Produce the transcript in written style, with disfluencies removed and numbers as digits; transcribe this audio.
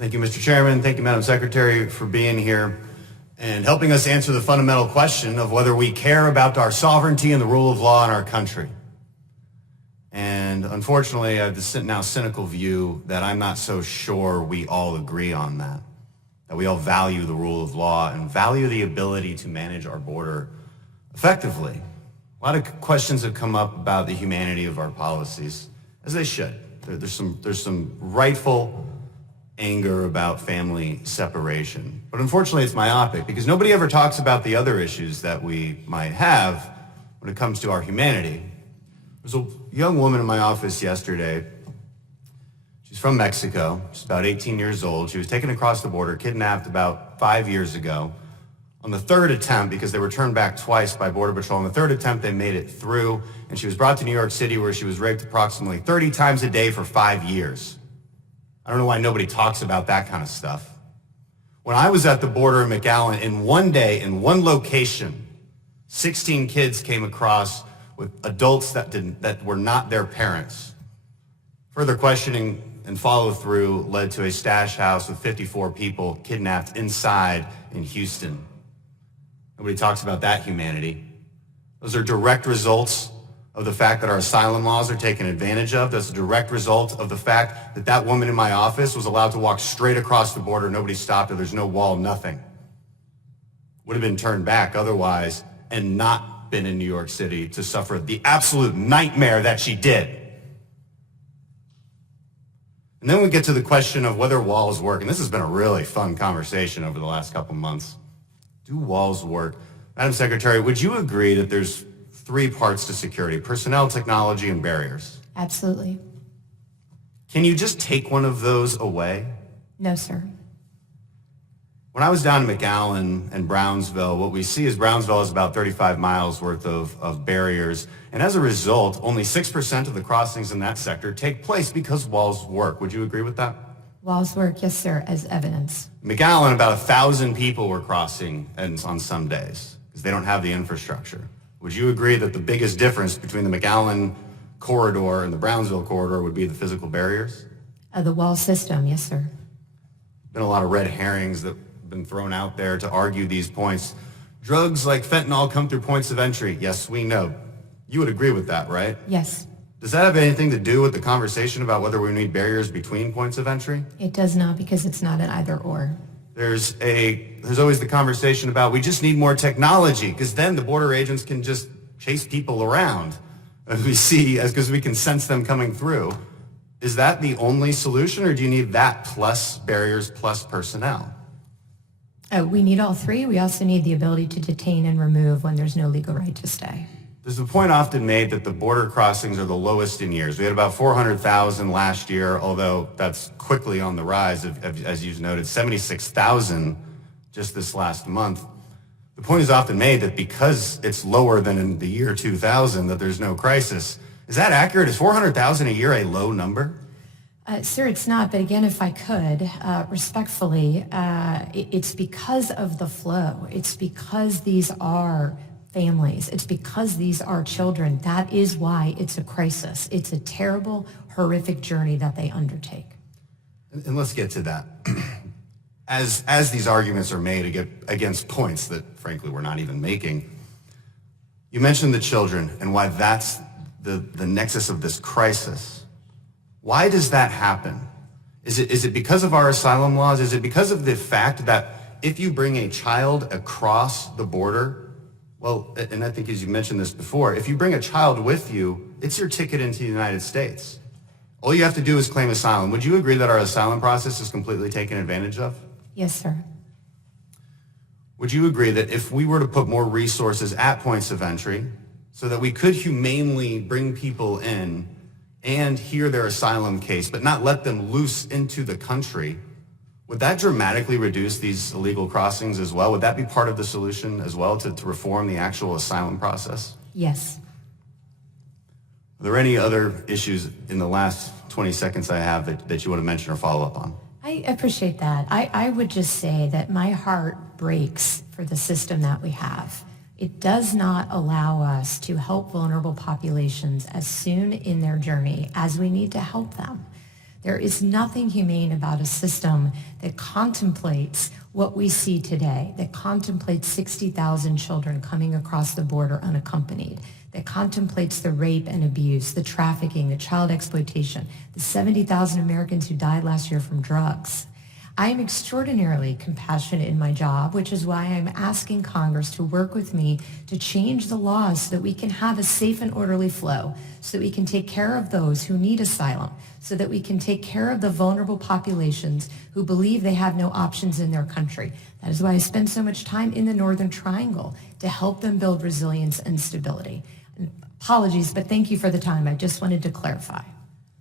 Thank you, Mr. Chairman. Thank you, Madam Secretary, for being here and helping us answer the fundamental question of whether we care about our sovereignty and the rule of law in our country. And unfortunately, I have the now cynical view that I'm not so sure we all agree on that we all value the rule of law and value the ability to manage our border effectively. A lot of questions have come up about the humanity of our policies, as they should. There's some rightful anger about family separation. But unfortunately, it's myopic because nobody ever talks about the other issues that we might have when it comes to our humanity. There's a young woman in my office yesterday. She's from Mexico. She's about 18 years old. She was taken across the border, kidnapped about 5 years ago. On the third attempt, because they were turned back twice by Border Patrol, on the third attempt they made it through, and she was brought to New York City where she was raped approximately 30 times a day for 5 years. I don't know why nobody talks about that kind of stuff. When I was at the border in McAllen, in one day, in one location, 16 kids came across with adults that were not their parents. Further questioning and follow-through led to a stash house with 54 people kidnapped inside in Houston. Nobody talks about that humanity. Those are direct results of the fact that our asylum laws are taken advantage of. That's a direct result of the fact that that woman in my office was allowed to walk straight across the border. Nobody stopped her. There's no wall, nothing. Would have been turned back otherwise and not been in New York City to suffer the absolute nightmare that she did. And then we get to the question of whether walls work. And this has been a really fun conversation over the last couple months. Do walls work? Madam Secretary, would you agree that there's three parts to security: personnel, technology, and barriers? Absolutely. Can you just take one of those away? No, sir. When I was down in McAllen and Brownsville, what we see is Brownsville is about 35 miles worth of barriers. And as a result, only 6% of the crossings in that sector take place because walls work. Would you agree with that? Walls work, yes, sir, as evidence. McAllen, about 1,000 people were crossing on some days because they don't have the infrastructure. Would you agree that the biggest difference between the McAllen corridor and the Brownsville corridor would be the physical barriers? The wall system, yes, sir. Been a lot of red herrings that have been thrown out there to argue these points. Drugs like fentanyl come through points of entry. Yes, we know. You would agree with that, right? Yes. Does that have anything to do with the conversation about whether we need barriers between points of entry? It does not, because it's not an either or. There's always the conversation about we just need more technology because then the border agents can just chase people around as we see, because we can sense them coming through. Is that the only solution, or do you need that plus barriers plus personnel? We need all three. We also need the ability to detain and remove when there's no legal right to stay. There's a point often made that the border crossings are the lowest in years. We had about 400,000 last year, although that's quickly on the rise, as you've noted, 76,000 just this last month. The point is often made that because it's lower than in the year 2000, that there's no crisis. Is that accurate? Is 400,000 a year a low number? Sir, it's not, but again, if I could, respectfully, it's because of the flow. It's because these are families. It's because these are children. That is why it's a crisis. It's a terrible, horrific journey that they undertake. And let's get to that. As these arguments are made against points that, frankly, we're not even making, you mentioned the children and why that's the nexus of this crisis. Why does that happen? Is it because of our asylum laws? Is it because of the fact that if you bring a child across the border, well, and I think as you mentioned this before, if you bring a child with you, it's your ticket into the United States. All you have to do is claim asylum. Would you agree that our asylum process is completely taken advantage of? Yes, sir. Would you agree that if we were to put more resources at points of entry so that we could humanely bring people in and hear their asylum case, but not let them loose into the country, would that dramatically reduce these illegal crossings as well? Would that be part of the solution as well, to reform the actual asylum process? Yes. Are there any other issues in the last 20 seconds I have that you want to mention or follow up on? I appreciate that. I would just say that my heart breaks for the system that we have. It does not allow us to help vulnerable populations as soon in their journey as we need to help them. There is nothing humane about a system that contemplates what we see today, that contemplates 60,000 children coming across the border unaccompanied, that contemplates the rape and abuse, the trafficking, the child exploitation, the 70,000 Americans who died last year from drugs. I am extraordinarily compassionate in my job, which is why I'm asking Congress to work with me to change the laws so that we can have a safe and orderly flow, so that we can take care of those who need asylum, so that we can take care of the vulnerable populations who believe they have no options in their country. That is why I spend so much time in the Northern Triangle to help them build resilience and stability. Apologies, but thank you for the time. I just wanted to clarify.